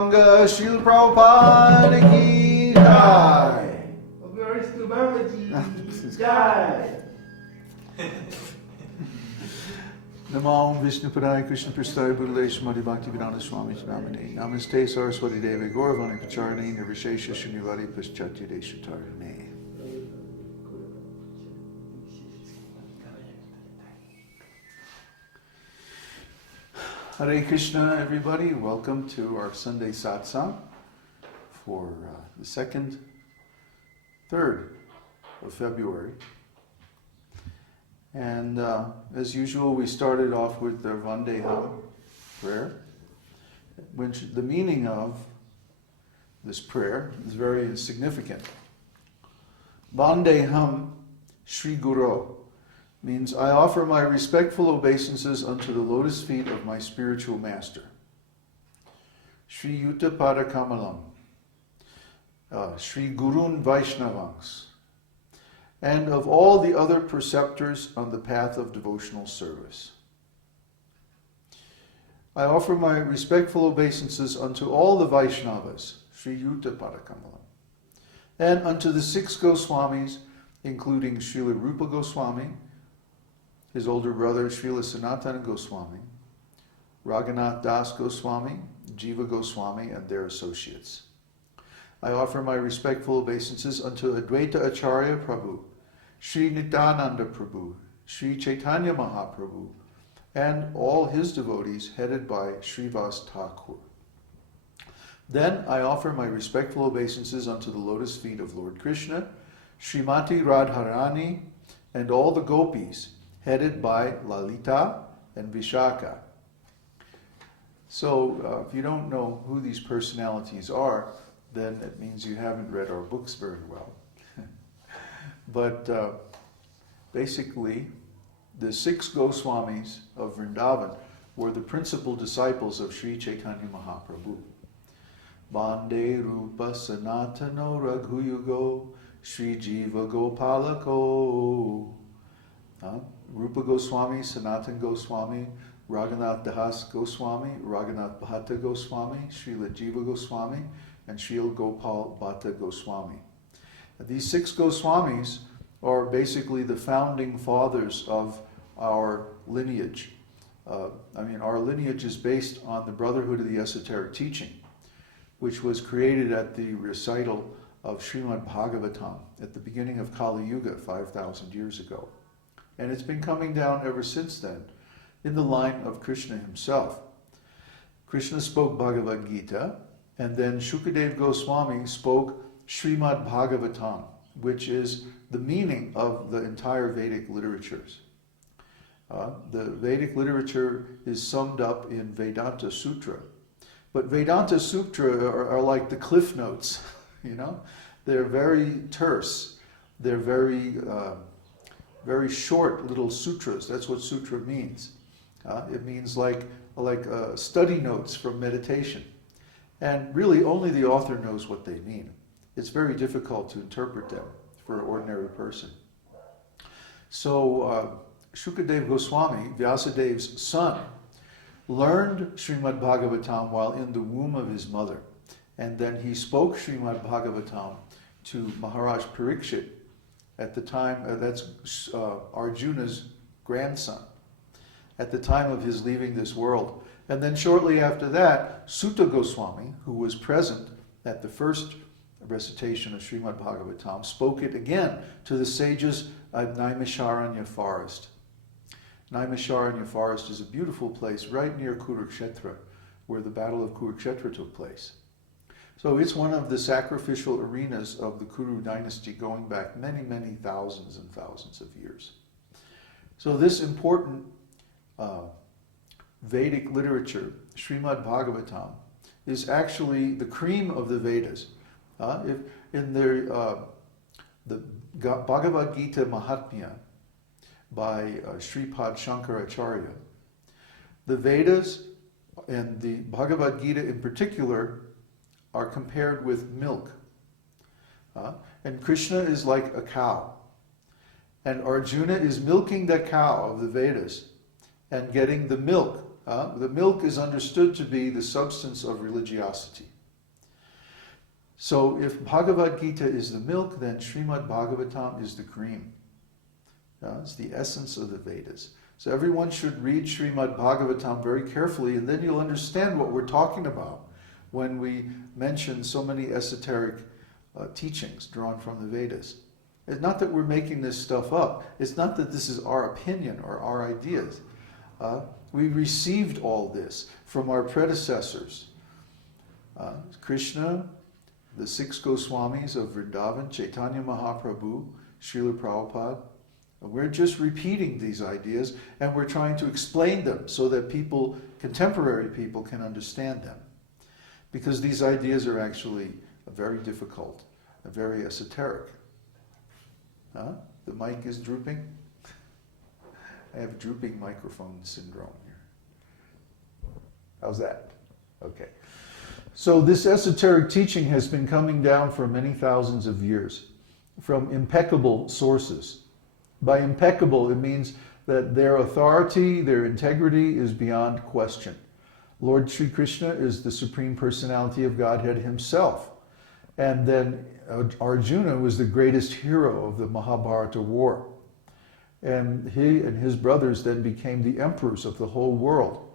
Śrīla Prabhupada ki jai. Namo Vishnupadaya Krishna Prasthaya Bhutale Shrimati Bhaktivedanta Swami Namane. Namaste Saraswati Devi Gauravani Pacharani Nirvishesha Shunyavadi Paschatya Deshatarane. Hare Kṛṣṇa, everybody. Welcome to our Sunday Satsang for the 3rd of February. And as usual, we started off with the Vande prayer, which the meaning of this prayer is very significant. Vandeham śrī-guroḥ means I offer my respectful obeisances unto the lotus feet of my spiritual master. Śrī-yuta-pada-kamalaṁ, śrī-gurun vaiṣṇavāṁś, and of all the other preceptors on the path of devotional service. I offer my respectful obeisances unto all the Vaisṇavas, Śrī-yuta-pada-kamalaṁ, and unto the 6 Goswamis, including Srila Rupa Goswami, his older brother Srila Sanatana Goswami, Raghunath Das Goswami, Jiva Goswami, and their associates. I offer my respectful obeisances unto Advaita Acharya Prabhu, Sri Nityananda Prabhu, Sri Chaitanya Mahaprabhu, and all his devotees headed by Srivas Thakur. Then I offer my respectful obeisances unto the lotus feet of Lord Krishna, Srimati Radharani, and all the gopis headed by Lalita and Vishaka. So if you don't know who these personalities are, then it means you haven't read our books very well. But basically, the 6 Goswamis of Vrindavan were the principal disciples of Sri Chaitanya Mahaprabhu. Vande Rupa Sanatano Raghuyugo Sri Jiva Gopalako. Rupa Goswami, Sanatan Goswami, Raghunath Das Goswami, Raghunath Bhatta Goswami, Srila Jiva Goswami, and Srila Gopal Bhatta Goswami. These 6 Goswamis are basically the founding fathers of our lineage. Our lineage is based on the Brotherhood of the Esoteric Teaching, which was created at the recital of Srimad Bhagavatam at the beginning of Kali Yuga 5,000 years ago. And it's been coming down ever since then, in the line of Krishna himself. Krishna spoke Bhagavad Gita, and then Shukadev Goswami spoke Srimad Bhagavatam, which is the meaning of the entire Vedic literatures. The Vedic literature is summed up in Vedanta Sutra. But Vedanta Sutra are like the cliff notes, They're very terse. They're very short little sutras. That's what sutra means. It means like study notes from meditation. And really only the author knows what they mean. It's very difficult to interpret them for an ordinary person. So Shukadev Goswami, Vyasadev's son, learned Srimad Bhagavatam while in the womb of his mother. And then he spoke Srimad Bhagavatam to Maharaj Parikshit at the time, that's Arjuna's grandson, at the time of his leaving this world. And then shortly after that, Suta Goswami, who was present at the first recitation of Srimad Bhagavatam, spoke it again to the sages at Naimisharanya forest. Naimisharanya forest is a beautiful place right near Kurukshetra, where the Battle of Kurukshetra took place. So it's one of the sacrificial arenas of the Kuru dynasty going back many, many thousands and thousands of years. So this important Vedic literature, Srimad Bhagavatam, is actually the cream of the Vedas. In the Bhagavad Gita Mahatmya by Sripad Shankaracharya, the Vedas and the Bhagavad Gita in particular are compared with milk. And Krishna is like a cow. And Arjuna is milking the cow of the Vedas and getting the milk. The milk is understood to be the substance of religiosity. So if Bhagavad Gita is the milk, then Srimad Bhagavatam is the cream. It's the essence of the Vedas. So everyone should read Srimad Bhagavatam very carefully, and then you'll understand what we're talking about when we mention so many esoteric teachings drawn from the Vedas. It's not that we're making this stuff up. It's not that this is our opinion or our ideas. We received all this from our predecessors. Krishna, the 6 Goswamis of Vrindavan, Chaitanya Mahaprabhu, Srila Prabhupada. We're just repeating these ideas, and we're trying to explain them so that people, contemporary people, can understand them. Because these ideas are actually very difficult, very esoteric. The mic is drooping. I have drooping microphone syndrome here. How's that? Okay. So this esoteric teaching has been coming down for many thousands of years from impeccable sources. By impeccable, it means that their authority, their integrity is beyond question. Lord Sri Krishna is the Supreme Personality of Godhead himself. And then Arjuna was the greatest hero of the Mahabharata war. And he and his brothers then became the emperors of the whole world.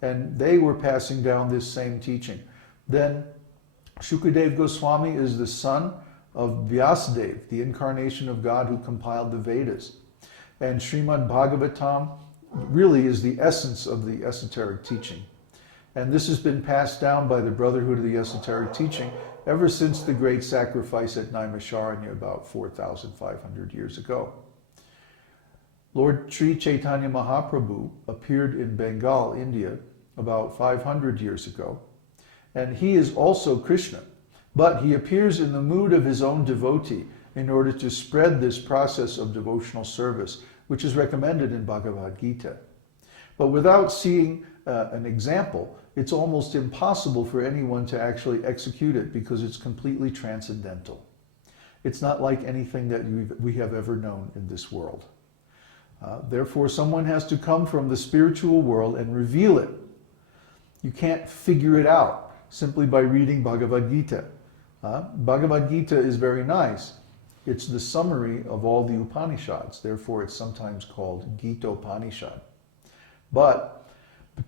And they were passing down this same teaching. Then Shukadeva Goswami is the son of Vyasadeva, the incarnation of God who compiled the Vedas. And Srimad Bhagavatam really is the essence of the esoteric teaching. And this has been passed down by the Brotherhood of the Esoteric Teaching ever since the great sacrifice at Naimisharanya about 4,500 years ago. Lord Sri Chaitanya Mahaprabhu appeared in Bengal, India, about 500 years ago. And he is also Krishna. But he appears in the mood of his own devotee in order to spread this process of devotional service, which is recommended in Bhagavad Gita. But without seeing an example, it's almost impossible for anyone to actually execute it because it's completely transcendental. It's not like anything that we have ever known in this world. Therefore, someone has to come from the spiritual world and reveal it. You can't figure it out simply by reading Bhagavad Gita. Bhagavad Gita is very nice. It's the summary of all the Upanishads. Therefore, it's sometimes called Gita-upanishad. But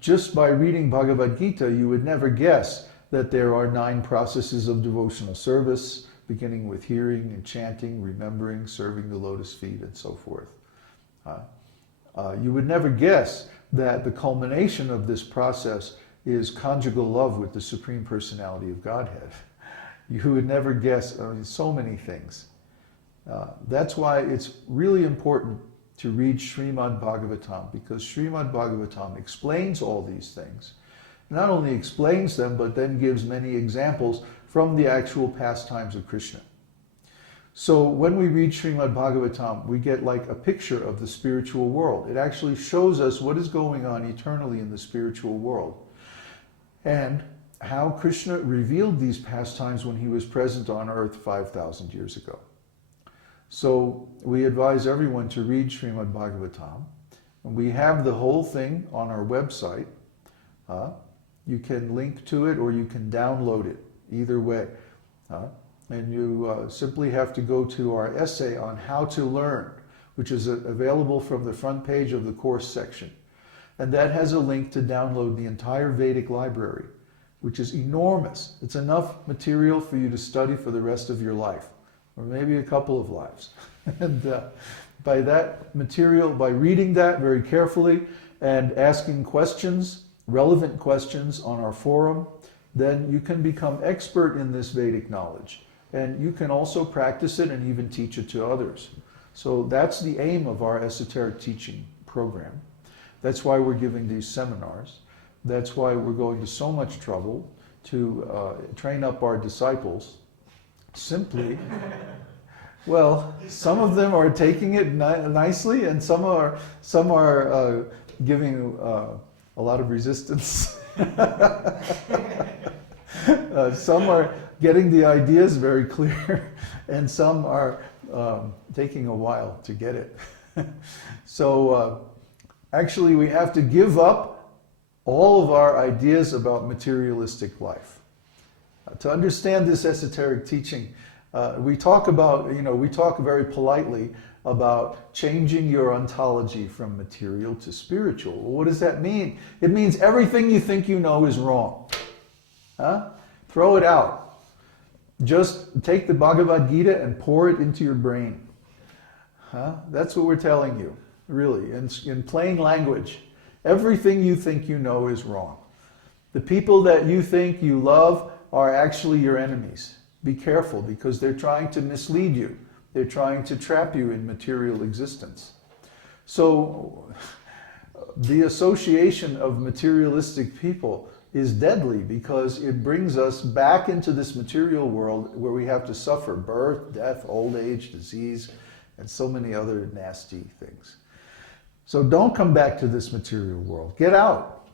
just by reading Bhagavad Gita, you would never guess that there are 9 processes of devotional service, beginning with hearing and chanting, remembering, serving the lotus feet, and so forth. You would never guess that the culmination of this process is conjugal love with the Supreme Personality of Godhead. You would never guess so many things. That's why it's really important to read Srimad Bhagavatam, because Srimad Bhagavatam explains all these things. Not only explains them, but then gives many examples from the actual pastimes of Krishna. So when we read Srimad Bhagavatam, we get like a picture of the spiritual world. It actually shows us what is going on eternally in the spiritual world, and how Krishna revealed these pastimes when he was present on earth 5,000 years ago. So we advise everyone to read Srimad Bhagavatam. And we have the whole thing on our website. You can link to it or you can download it, either way. And you simply have to go to our essay on how to learn, which is available from the front page of the course section. And that has a link to download the entire Vedic library, which is enormous. It's enough material for you to study for the rest of your life, or maybe a couple of lives. And by that material, by reading that very carefully and asking questions, relevant questions on our forum, then you can become expert in this Vedic knowledge. And you can also practice it and even teach it to others. So that's the aim of our esoteric teaching program. That's why we're giving these seminars. That's why we're going to so much trouble to train up our disciples. Simply, well, some of them are taking it nicely, and some are giving a lot of resistance. Some are getting the ideas very clear, and some are taking a while to get it. So actually, we have to give up all of our ideas about materialistic life. To understand this esoteric teaching, we talk very politely about changing your ontology from material to spiritual. Well, what does that mean? It means everything you think you know is wrong. Huh? Throw it out. Just take the Bhagavad Gita and pour it into your brain. Huh? That's what we're telling you, really, in plain language. Everything you think you know is wrong. The people that you think you love are actually your enemies. Be careful, because they're trying to mislead you. They're trying to trap you in material existence. So the association of materialistic people is deadly, because it brings us back into this material world where we have to suffer birth, death, old age, disease, and so many other nasty things. So don't come back to this material world. Get out.